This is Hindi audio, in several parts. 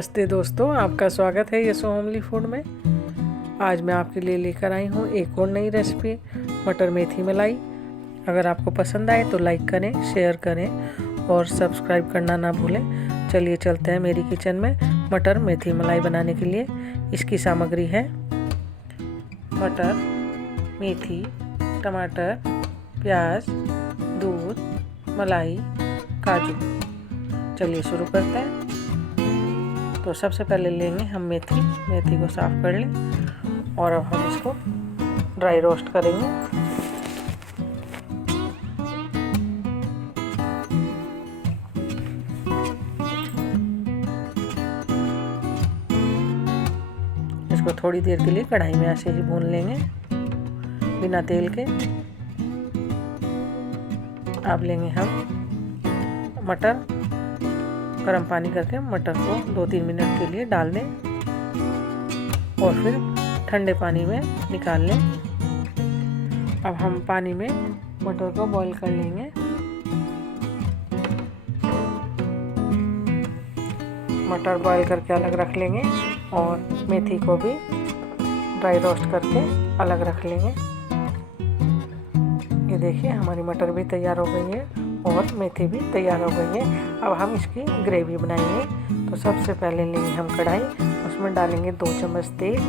नमस्ते दोस्तों, आपका स्वागत है यशु होमली फूड में। आज मैं आपके लिए लेकर आई हूँ एक और नई रेसिपी, मटर मेथी मलाई। अगर आपको पसंद आए तो लाइक करें, शेयर करें और सब्सक्राइब करना ना भूलें। चलिए चलते हैं मेरी किचन में मटर मेथी मलाई बनाने के लिए। इसकी सामग्री है मटर, मेथी, टमाटर, प्याज, दूध, मलाई, काजू। चलिए शुरू करते हैं। तो सबसे पहले लेंगे हम मेथी को साफ़ कर लें और अब हम इसको ड्राई रोस्ट करेंगे। इसको थोड़ी देर के लिए कढ़ाई में ऐसे ही भून लेंगे बिना तेल के। अब लेंगे हम मटर, गर्म पानी करके मटर को 2-3 मिनट के लिए डाल दें और फिर ठंडे पानी में निकाल लें। अब हम पानी में मटर को बॉईल कर लेंगे। मटर बॉईल करके अलग रख लेंगे और मेथी को भी ड्राई रोस्ट करके अलग रख लेंगे। ये देखिए हमारी मटर भी तैयार हो गई है और मेथी भी तैयार हो गई है। अब हम इसकी ग्रेवी बनाएंगे। तो सबसे पहले लेंगे हम कढ़ाई, उसमें डालेंगे 2 चम्मच तेल,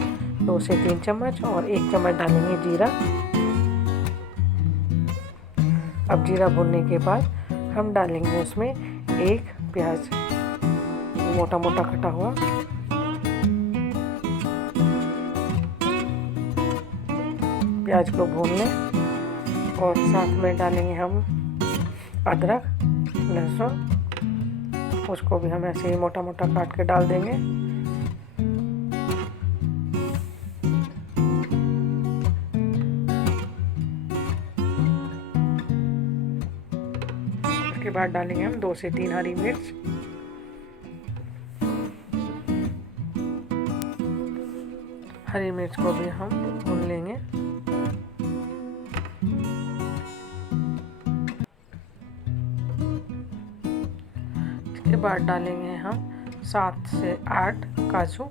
2 से 3 चम्मच और 1 चम्मच डालेंगे जीरा। अब जीरा भूनने के बाद हम डालेंगे उसमें 1 प्याज मोटा मोटा कटा हुआ। प्याज को भून लें और साथ में डालेंगे हम अदरक, लहसुन, उसको भी हम ऐसे ही मोटा मोटा काट के डाल देंगे। उसके बाद डालेंगे हम 2 से 3 हरी मिर्च। हरी मिर्च को भी हम भून लेंगे। के बाद डालेंगे हम 7 से 8 काजू।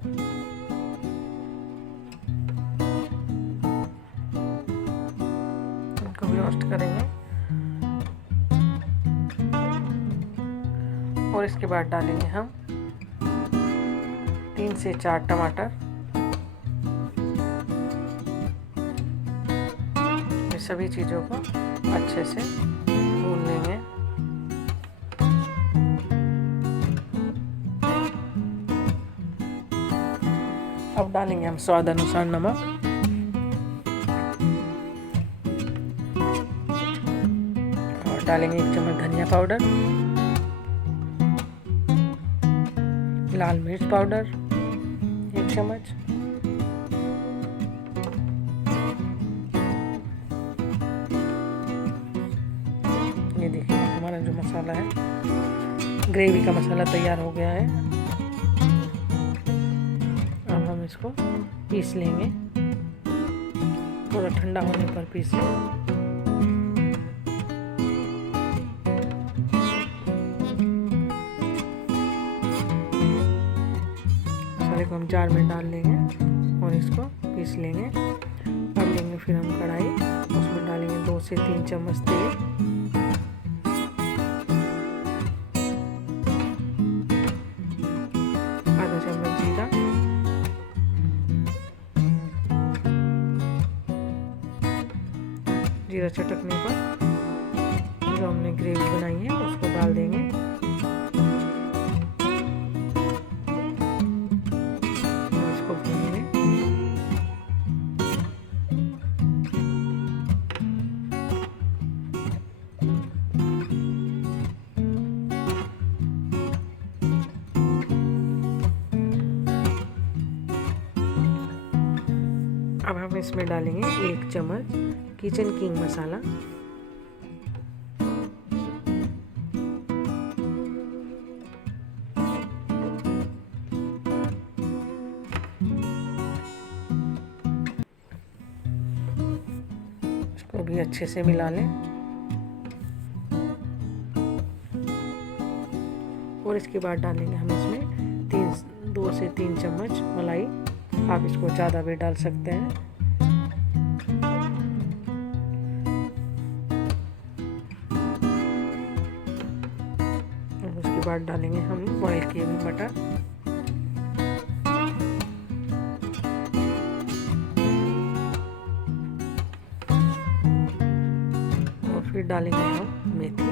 इनको भी रोस्ट करेंगे और इसके बाद डालेंगे हम 3 से 4 टमाटर। ये सभी चीज़ों को अच्छे से भून लेंगे। अब डालेंगे हम स्वाद अनुसार नमक और डालेंगे 1 चम्मच धनिया पाउडर, लाल मिर्च पाउडर 1 चम्मच, ये देखिए हमारा जो मसाला है, ग्रेवी का मसाला तैयार हो गया है। इसको पीस लेंगे, थोड़ा ठंडा होने पर पीसें। मसाले को हम जार में डाल लेंगे और इसको पीस लेंगे। अब लेंगे फिर हम कढ़ाई, उसमें डालेंगे 2 से 3 चम्मच तेल, आधा चम्मच जीरा, जीरा चटकने पर जो हमने ग्रेवी बनाई है उसको डाल देंगे। और इसको भून लें। अब हम इसमें डालेंगे 1 चम्मच किचन किंग मसाला, इसको भी अच्छे से मिला लें। और इसके बाद डालेंगे हम इसमें 2 से 3 चम्मच मलाई। आप इसको ज़्यादा भी डाल सकते हैं। उसके बाद डालेंगे हम बॉईल किए हुए मटर। और फिर डालेंगे हम मेथी।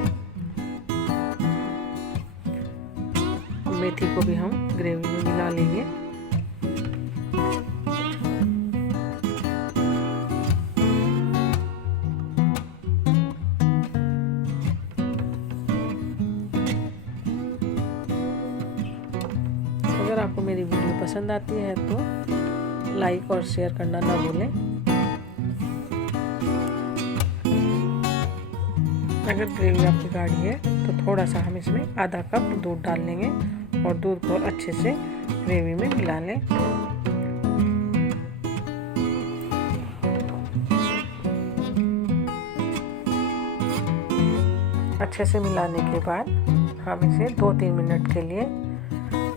मेथी को भी हम ग्रेवी में मिला लेंगे। अगर आपको मेरी वीडियो पसंद आती है तो लाइक और शेयर करना ना भूलें। अगर ग्रेवी आपकी गाढ़ी है तो थोड़ा सा हम इसमें आधा कप दूध डाल लेंगे और दूध को अच्छे से ग्रेवी में मिला लें। अच्छे से मिलाने के बाद हम इसे 2-3 मिनट के लिए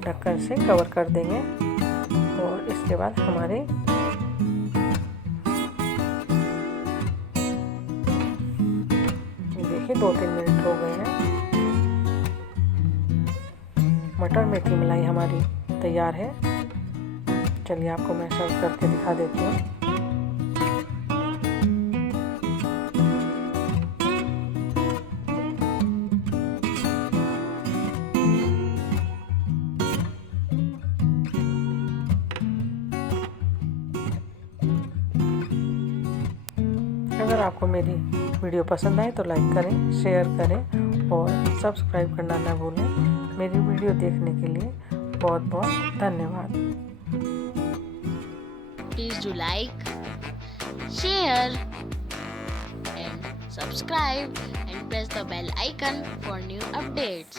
ढक्कन से कवर कर देंगे। और इसके बाद हमारे देखिए 2-3 मिनट हो गए हैं। मटर मेथी मलाई हमारी तैयार है। चलिए आपको मैं सर्व करके दिखा देती हूँ। अगर आपको मेरी वीडियो पसंद आए तो लाइक करें, शेयर करें और सब्सक्राइब करना ना भूलें। मेरी वीडियो देखने के लिए बहुत बहुत धन्यवाद। Please do like, share and subscribe and press the bell icon for new updates.